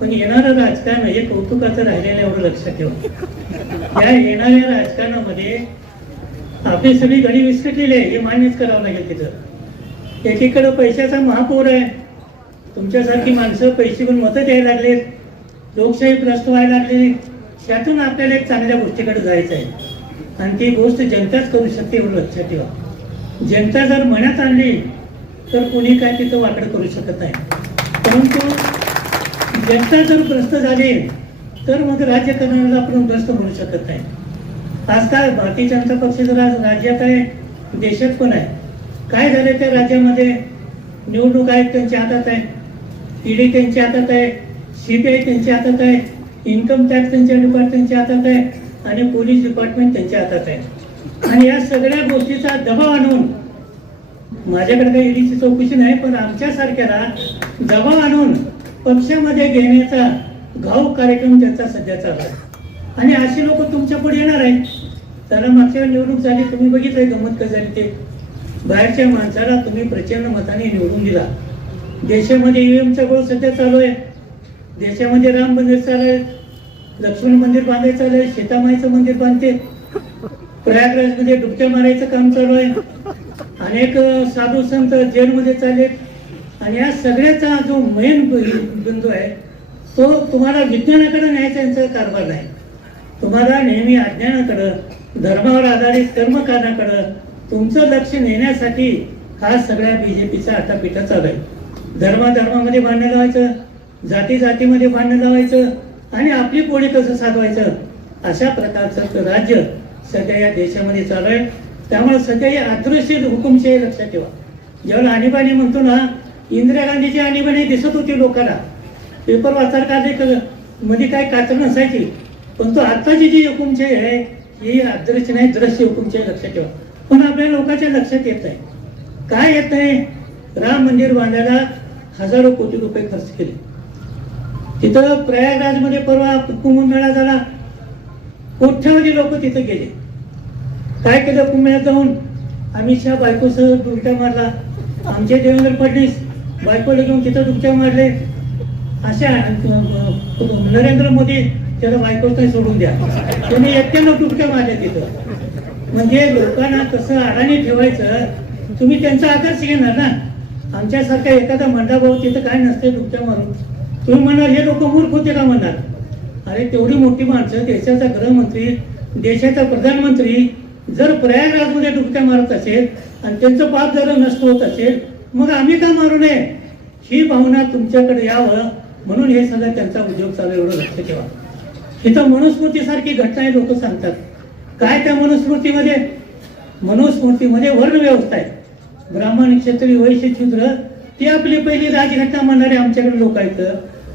पण येणारं राजकारण हे कौतुकाचं राहिलेलं एवढं लक्षात ठेवा. या येणाऱ्या राजकारणामध्ये आपली सगळी घडी विस्कटलेली आहे हे मान्यच करावं लागेल तिथं. एकीकडं पैशाचा महापौर आहे. तुमच्यासारखी माणसं पैसे घेऊन मतं द्यायला लागलेत. लोकशाही भ्रष्ट व्हायला लागली. त्यातून आपल्याला एक चांगल्या गोष्टीकडे जायचं आहे. आणि ती गोष्ट जनताच करू शकते एवढं लक्षात ठेवा. जनता जर मनात आणली तर कोणी काय तिथं वाकड करू शकत नाही. परंतु जनता जर भ्रष्ट झाली तर मग राज्यकारणाला आपण भ्रष्ट म्हणू शकत नाही. आज काय भारतीय जनता पक्ष जर आज राज्यात आहे देशात पण आहे काय झालं त्या राज्यामध्ये? निवडणूक आयोग त्यांच्या हातात आहे ईडी त्यांच्या हातात आहे सीबीआय त्यांच्या हातात आहे इन्कम टॅक्स त्यांच्या डिपार्टमेंटच्या हातात आहे आणि पोलीस डिपार्टमेंट त्यांच्या हातात आहे. आणि या सगळ्या गोष्टीचा दबाव आणून माझ्याकडे काही ईडीची चौकशी नाही पण आमच्यासारख्याला दबाव आणून पक्षामध्ये घेण्याचा घाऊ कार्यक्रम त्यांचा सध्या चालू आहे. आणि अशी लोक तुमच्यापुढे येणार आहेत. त्याला मागच्या निवडणूक झाली तुम्ही बघितलंय गमत कसं झाली ते. बाहेरच्या माणसाला तुम्ही प्रचंड मताने निवडून दिला. देशामध्ये ईव्हीएमचा गोळ सध्या चालू आहे. देशामध्ये राम मंदिर चालू आहे. लक्ष्मण मंदिर बांधायचं चालू आहे. सीतामाईचं मंदिर बांधते. प्रयागराजमध्ये डुबक्या मारायचं काम चालू आहे. अनेक साधू संत जेलमध्ये चालले आणि या सगळ्याचा जो मेन बिंदू आहे तो तुम्हाला विज्ञानाकडे न्यायचा यांचा कारभार नाही. तुम्हाला नेहमी अज्ञानाकडं धर्मावर आधारित कर्मकारणाकडं तुमचं लक्ष नेण्यासाठी हा सगळ्या बी जे आता पिठा चालू आहे. धर्माधर्मामध्ये भांडणं लावायचं जाती जातीमध्ये भांडणं लावायचं आणि आपली पोळी कसं साधवायचं अशा प्रकारचं राज्य सध्या या देशामध्ये चालू आहे. त्यामुळे सध्या ही अदृश्य हुकुमशाही लक्षात ठेवा. जेव्हा आणीबाणी म्हणतो ना इंदिरा गांधीची आणीबाणी दिसत होती लोकांना. पेपर वाचायला का मध्ये काय म्हणजे कातर नसायची. पण तो आत्ताची जी हुकुमशाही आहे ही अदृश्य नाही दृश्य हुकुमशाही लक्षात ठेवा. पण आपल्या लोकांच्या लक्षात येत आहे. काय येत आहे? राम मंदिर बांधायला हजारो कोटी रुपये खर्च केले. तिथं प्रयागराजमध्ये परवा कुंभमेळा झाला. कोट्यावधी लोक तिथे गेले. काय केलं कुंभमेळ्यात जाऊन? अमित शहा बायकोसह डुलट्या मारला. आमचे देवेंद्र फडणवीस बायकोला घेऊन तिथं डुलट्या मारले. अशा नरेंद्र मोदी त्याला बायको काही सोडून द्या. त्यांनी एकट्यानं डुलट्या मारल्या तिथं. म्हणजे लोकांना कसं अडाणी ठेवायचं तुम्ही त्यांचा आदर्श घेणार ना? आमच्यासारखा एखादा मंडाभाऊ तिथं काय नसते डुबक्या मारून. तुम्ही म्हणाल हे लोक मूर्ख होते का? म्हणणार. अरे तेवढी मोठी माणसं देशाचा गृहमंत्री देशाचा प्रधानमंत्री जर प्रयागराजमध्ये डुबक्या मारत असेल आणि त्यांचं पाप जर नष्ट होत असेल मग आम्ही का मारू नये? ही भावना तुमच्याकडे यावं. म्हणून हे सगळं त्यांचा उद्योग चालू एवढं लक्ष ठेवा. इथं मनुस्मृतीसारखी घटना हे लोक सांगतात. काय त्या मनुस्मृतीमध्ये? मनुस्मृतीमध्ये वर्ण व्यवस्था आहे. ब्राह्मण क्षत्रिय वैश्य शूद्र ती आपली पहिली राजघटना म्हणणारे आमच्याकडे लोक आहेत.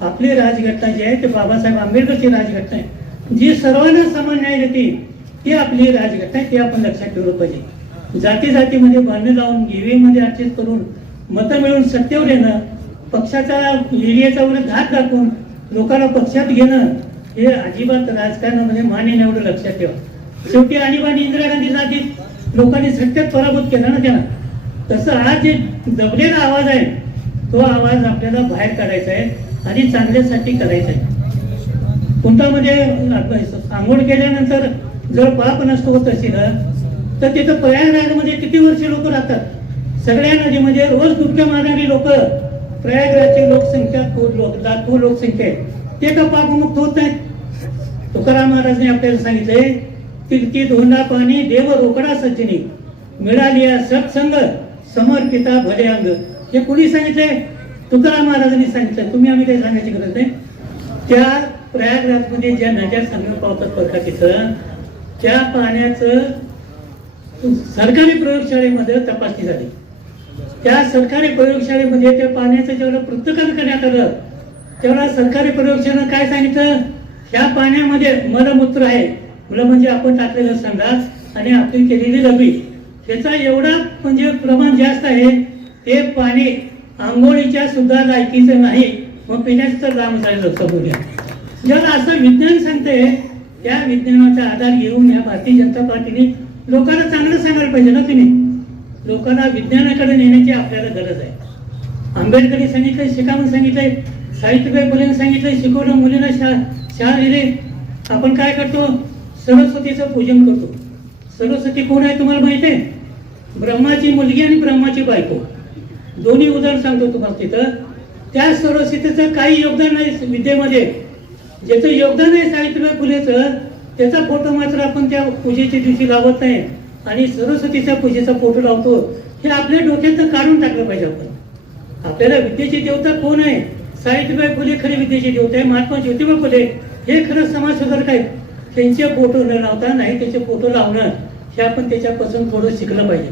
आपली राजघटना जी आहे ते बाबासाहेब आंबेडकरची राजघटना आहे. जी सर्वांना समान न्याय देते ती. आपली राजघटना आहे ती आपण लक्षात ठेवलं पाहिजे. जाती जातीमध्ये भांडणं लावून ईव्हीएम अडचण अर्चित करून मतं मिळवून सत्तेवर येणं पक्षाचा एरियाचा वगैरे घात दाखवून लोकांना पक्षात घेणं हे अजिबात राजकारणामध्ये म्हणजे मान्य नाही एवढं लक्षात ठेवा. शेवटी आणीबाणी इंदिरा गांधी जातीत लोकांनी सत्यात पराभूत केला ना त्यांना. तसं हा जे दबलेला आवाज आहे तो आवाज आपल्याला बाहेर काढायचा आहे आणि चांगल्यासाठी करायचा आहे. कुंटामध्ये आंघोळ केल्यानंतर जर पाप नष्ट होत असेल तर तिथं प्रयागराजमध्ये किती वर्ष लोक राहतात? सगळ्या नदीमध्ये रोज डुबक्या मारणारी लोक प्रयागराजची लोकसंख्या खूप लोक लाखो लोकसंख्या आहे ते का पापमुक्त होत नाहीत? तुकाराम महाराजने आपल्याला सांगितले तिरकी धोंडा पाणी देव रोकडा सचिनी मिळाली सत्संग समर्पिता भले अंग. हे कुणी सांगितले तुकाराम महाराजांनी सांगितलं तुम्ही आम्ही काही सांगायची गरज नाही. त्या प्रयागराजमध्ये ज्या नद्या संगम पावतात बरं का तिथं त्या पाण्याचं सरकारी प्रयोगशाळेमध्ये तपासणी झाली. त्या सरकारी प्रयोगशाळेमध्ये त्या पाण्याचं जेव्हा पृथक्करण करण्यात आलं तेव्हा सरकारी प्रयोगशाळेनं काय सांगितलं? ह्या पाण्यामध्ये मलमूत्र आहे. मुलं म्हणजे आपण टाकलेलं संडास आणि आपली केलेली रबी. ह्याचा एवढा म्हणजे प्रमाण जास्त आहे ते पाणी आंघोळीच्या सुद्धा लायकीचं नाही. मग पिण्याचं तर लांब झालं समोर जर असं विज्ञान सांगते त्या विज्ञानाचा आधार घेऊन या भारतीय जनता पार्टीने लोकांना चांगलं सांगायला पाहिजे ना तुम्ही? लोकांना विज्ञानाकडे नेण्याची आपल्याला गरज आहे. आंबेडकरी सांगितलंय शिका म्हणून सांगितलंय सावित्रीबाई फुलेनं सांगितलं शिकवलं मुलीला शा शाळा दिली. आपण काय करतो? सरस्वतीचं पूजन करतो. सरस्वती कोण आहे तुम्हाला माहिती आहे? ब्रह्माची मुलगी आणि ब्रह्माची बायको. दोन्ही उदाहरण सांगतो तुम्हाला तिथं. त्या सरस्वतीचं काही योगदान नाही विद्येमध्ये. ज्याचं योगदान आहे सावित्रीबाई फुलेचं त्याचा फोटो मात्र आपण त्या पूजेच्या दिवशी लावत नाही. आणि सरस्वतीच्या पूजेचा फोटो लावतो हे आपल्या डोक्यात काढून टाकलं पाहिजे आपण. आपल्याला विद्येची देवता कोण आहे? सावित्रीबाई फुले खरे विद्येची देवता आहे महात्मा ज्योतिबा फुले हे खरं समाज सुधारक आहेत. त्यांचे फोटो न लावता नाही त्याचे फोटो लावणं हे आपण त्याच्यापासून थोडं शिकलं पाहिजे.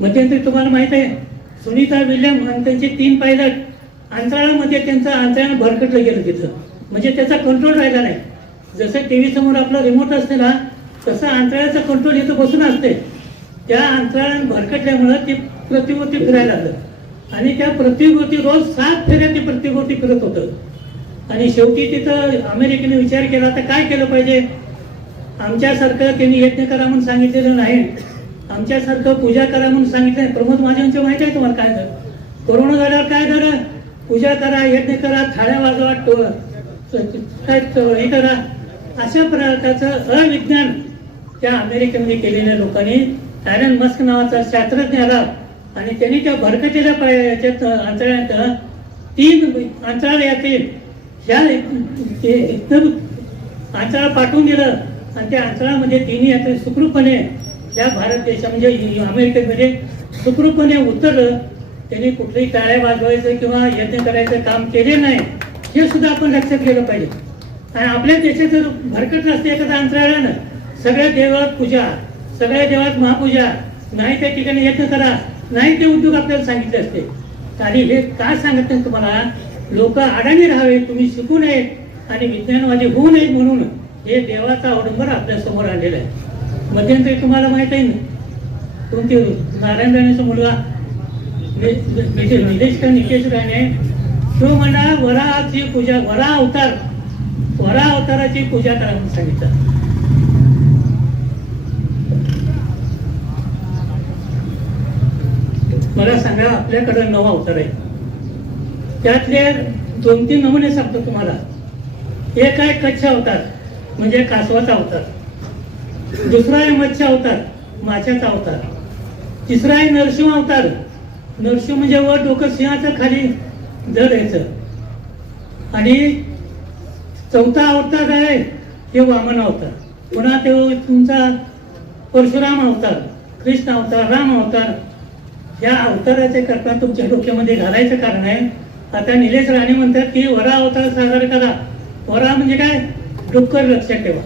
मध्यंतरी तुम्हाला माहीत आहे सुनीता विल्यम आणि त्यांचे तीन पायलट अंतराळामध्ये त्यांचं अंतराळ भरकटलं गेलं तिथं. म्हणजे त्याचा कंट्रोल राहिला नाही. जसं टी व्ही समोर आपला रिमोट असते ना तसं अंतराळाचा कंट्रोल इथं बसून असते त्या अंतराळात भरकटल्यामुळं ती प्रतिमूर्ती फिरायला लागलं. आणि त्या पृथ्वीवरती रोज सात फेऱ्या ती पृथ्वीवरती फिरत होतं. आणि शेवटी तिथं अमेरिकेने विचार केला आता काय केलं पाहिजे? आमच्यासारखं त्यांनी यज्ञ करा म्हणून सांगितलेलं नाही. आमच्यासारखं पूजा करा म्हणून सांगितलं नाही. प्रमोद महाजनचं माहिती आहे तुम्हाला काय झालं? कोरोना झाल्यावर काय झालं? पूजा करा यज्ञ करा थाळ्या वाजवा टो- काय हे करा. अशा प्रकारचं अविज्ञान त्या अमेरिकेमध्ये केलेल्या लोकांनी ॲरन मस्क नावाचा शास्त्रज्ञ आला आणि त्यांनी त्या भरकटलेल्या पाय- याच्यात अंतराळ्यात तीन अंतराळ यातील ह्या एकदम अंतराळ पाठवून दिलं. आणि त्या अंतराळामध्ये तिन्ही यात्री सुखरूपपणे या भारत देशा म्हणजे अमेरिकेमध्ये सुखरूपपणे उतरलं. त्यांनी कुठलीही टाळ्या वाजवायचं किंवा यज्ञ करायचं काम केले नाही. हे सुद्धा आपण लक्षात केलं पाहिजे. आणि आपल्या देशात जर भरकट नसते एखादा अंतराळानं सगळ्या देवात पूजा सगळ्या देवात महापूजा नाही त्या ठिकाणी यज्ञ करा नाही ते उद्योग आपल्याला सांगितले असते. आणि हे का सांगत नाही तुम्हाला? लोक अडाणी राहावे तुम्ही शिकू नये आणि विज्ञानवादी होऊ नयेत म्हणून हे देवाचा अवडंबर आपल्यासमोर आणलेला आहे. मध्यंतरी तुम्हाला माहीत आहे ना? तुमचे नारायण राणेचा मुलगा निलेश निकेश राणे तो म्हणा वराची पूजा वरा अवतार वरा अवताराची पूजा करा म्हणून सांगितलं. मला सांगा आपल्याकडे नऊ अवतार आहे. त्यातले दोन तीन नमुने सांगतो तुम्हाला. एक आहे कच्छ अवतार म्हणजे कासवाचा अवतार. दुसरा आहे मत्स्य अवतार माशाचा अवतार. तिसरा आहे नरसिंह अवतार. नरसिंह म्हणजे वर डोकं सिंहाचं खाली जड यायचं. आणि चौथा अवतार आहे हे वामन अवतार. पुन्हा तो तुमचा परशुराम अवतार कृष्ण अवतार राम अवतार या अवताराचे करता तुमच्या डोक्यामध्ये घालायचं कारण आहे. आता निलेश राणे म्हणतात की वरा अवतार सादर करा. वरा म्हणजे काय? डुक्कर लक्षात ठेवा.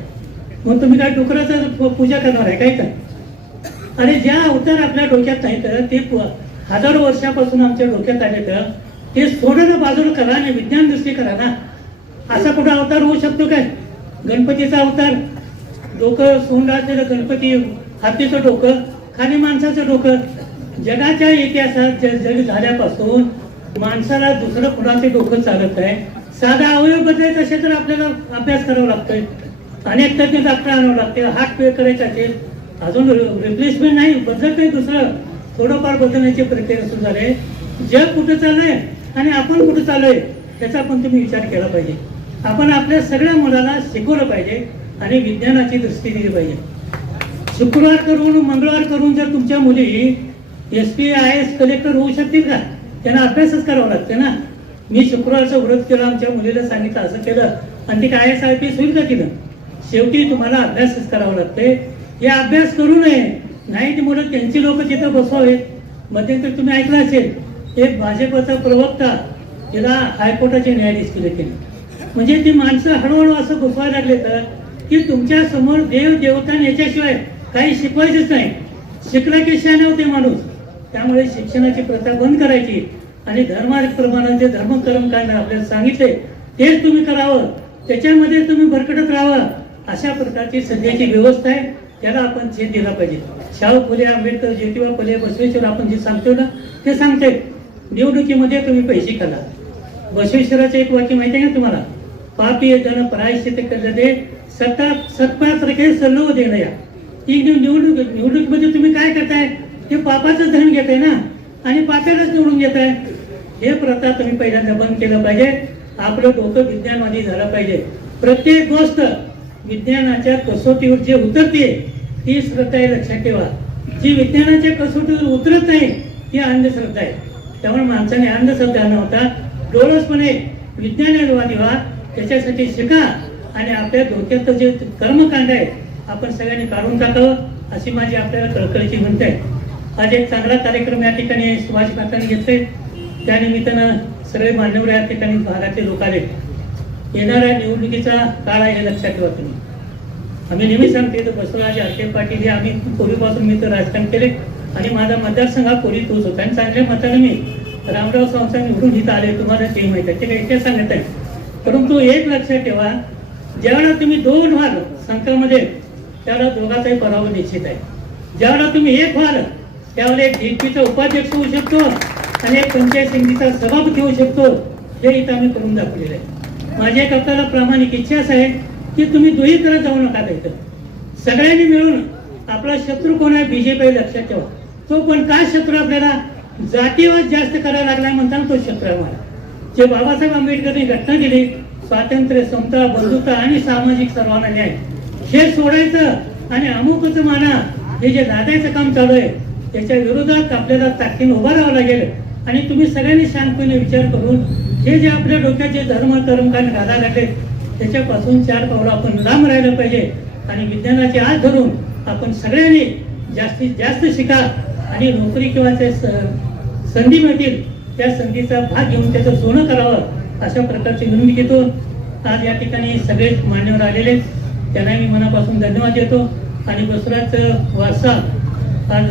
मग तुम्ही काय डुकराचं पूजा करणार आहे काय तर? आणि ज्या अवतार आपल्या डोक्यात नाही तर ते हजारो वर्षापासून आमच्या डोक्यात आले तर ते सोडणं बाजूला करा आणि विज्ञान दृष्टी करा ना. असा कुठं अवतार होऊ शकतो काय? गणपतीचा अवतार. डोकं सोंड असलेलं गणपती हातीचं डोकं खाली माणसाचं डोकं. जगाच्या इतिहासात ज- जग झाल्यापासून माणसाला दुसरं कुणाचे डोकं चालत आहे साधा अवयव बदलायचे असेल तर आपल्याला अभ्यास करावा लागतोय. अनेक तज्ञ डॉक्टर आणावं लागते हात पे करायचं असेल. अजून रिप्लेसमेंट नाही बदलत नाही दुसरं. थोडंफार बदलण्याची प्रक्रिया सुरू झाले. जग कुठं चाललंय आणि आपण कुठं चाललोय त्याचा पण तुम्ही विचार केला पाहिजे. आपण आपल्या सगळ्या मुलाला शिकवलं पाहिजे आणि विज्ञानाची दृष्टी दिली पाहिजे. शुक्रवार करून मंगळवार करून जर तुमच्या मुली S P I S collector होऊ शकतील का? त्यांना अभ्यासच करावा लागते ना. मी शुक्रवारचं व्रत केला आमच्या मुलीला सांगितलं असं केलं. आणि ती I S I P S होईल का तिथं? शेवटी तुम्हाला अभ्यासच करावा लागते हे अभ्यास करू नये. नाही ती मुलं त्यांची लोक तिथं बसवावेत मध्यंतरी तुम्ही ऐकलं असेल एक भाजपचा प्रवक्ता तिला हायकोर्टाचे न्यायाधीश केले. त्यांनी म्हणजे ती माणसं हळूहळू असं बसवायला लागले तर की तुमच्यासमोर देव देवता याच्याशिवाय काही शिकवायचंच नाही. शिकला की शाने होते माणूस. त्यामुळे शिक्षणाची प्रथा बंद करायची आणि धर्माप्रमाणे जे धर्मकर्म काय आपल्याला सांगितले तेच तुम्ही करावं त्याच्यामध्ये तुम्ही भरकटत राहावं अशा प्रकारची सध्याची व्यवस्था आहे त्याला आपण छेद दिला पाहिजे. शाहू फुले आंबेडकर ज्योतिबा फुले बसवेश्वर आपण जे सांगतो ना ते सांगते निवडणुकीमध्ये तुम्ही पैसे खाला बसवेश्वराचं एक वाक्य माहिती आहे का तुम्हाला? पापी जन प्रायश्चित कर्ज दे सत्ता सत्पात्र सल्लव देणं या निवडणूक निवडणुकीमध्ये तुम्ही काय करताय? ते पापाचं धन घेत आहे ना? आणि पाप्यालाच निवडून घेत आहे हे प्रथा तुम्ही पहिल्यांदा बंद केलं पाहिजे. आपलं डोकं विज्ञानवादी झालं पाहिजे. प्रत्येक गोष्ट विज्ञानाच्या कसोटीवर जे उतरते ती श्रद्धा आहे लक्षात ठेवा. जी विज्ञानाच्या कसोटीवर उतरत नाही ती अंधश्रद्धा आहे. त्यामुळे माणसाने अंधश्रद्धा न होता डोळसपणे विज्ञानवादी व्हा. त्याच्यासाठी शिका आणि आपल्या डोक्यात जे कर्मकांड आहे आपण सगळ्यांनी काढून टाकावं अशी माझी आपल्याला कळकळीची म्हणते आहे. आज एक चांगला कार्यक्रम या ठिकाणी सुभाष काकाने घेतले त्यानिमित्तानं सगळे मान्यवर या ठिकाणी भागातले लोक आले. येणाऱ्या निवडणुकीचा काळ आहे हे लक्षात ठेवा तुम्ही. आम्ही नेहमी सांगते तर बसवराज अक्षय पाटील हे आम्ही पूर्वीपासून मी तर राजकारण केले. आणि माझा मतदारसंघ हा पूर्वी तोच होता. आणि चांगल्या मताने मी रामराव संस्था निवडून इथं आले तुम्हाला ते माहीत आहे. ते काही ते सांगत आहे परंतु एक लक्षात ठेवा ज्यावेळेला तुम्ही दोन व्हाल संघामध्ये त्यावेळेला दोघाचाही पराभव निश्चित आहे. ज्यावेळेला तुम्ही एक व्हाल त्यावर एक डीपीचा उपाध्यक्ष होऊ शकतो आणि एक पंचायत समितीचा सभापती होऊ शकतो. हे इथं आम्ही करून दाखवलेलं आहे. माझ्या काकाला प्रामाणिक इच्छा असं आहे की तुम्ही दोही करत जाऊ नका इथं. सगळ्यांनी मिळून आपला शत्रू कोण आहे बीजेपी लक्षात ठेवा. तो पण काय शत्रू आपल्याला जातीवाद जास्त करायला लागला म्हणताना तो शत्रू आहे मला जे बाबासाहेब आंबेडकरने घटना दिली स्वातंत्र्य समता बंधुता आणि सामाजिक सर्वांना न्याय. हे सोडायचं आणि अमुकच माना हे जे लादायचं काम चालू आहे त्याच्या विरोधात आपल्याला ताकदीने उभा राहावं लागेल. आणि तुम्ही सगळ्यांनी शांतपणे विचार करून हे जे आपल्या डोक्याचे धर्म कर्मकांड घाला लागले त्याच्यापासून चार पावलं आपण लांब राहिलं पाहिजे. आणि विज्ञानाचे हात धरून आपण सगळ्यांनी जास्तीत जास्त शिका आणि नोकरी किंवा ते स- संधी मिळतील त्या संधीचा भाग घेऊन त्याचं सोनं करावं अशा प्रकारची विनंती घेतो. आज या ठिकाणी सगळे मान्यवर आलेले आहेत. त्यांना मी मनापासून धन्यवाद देतो. आणि बसवराज वारसा आज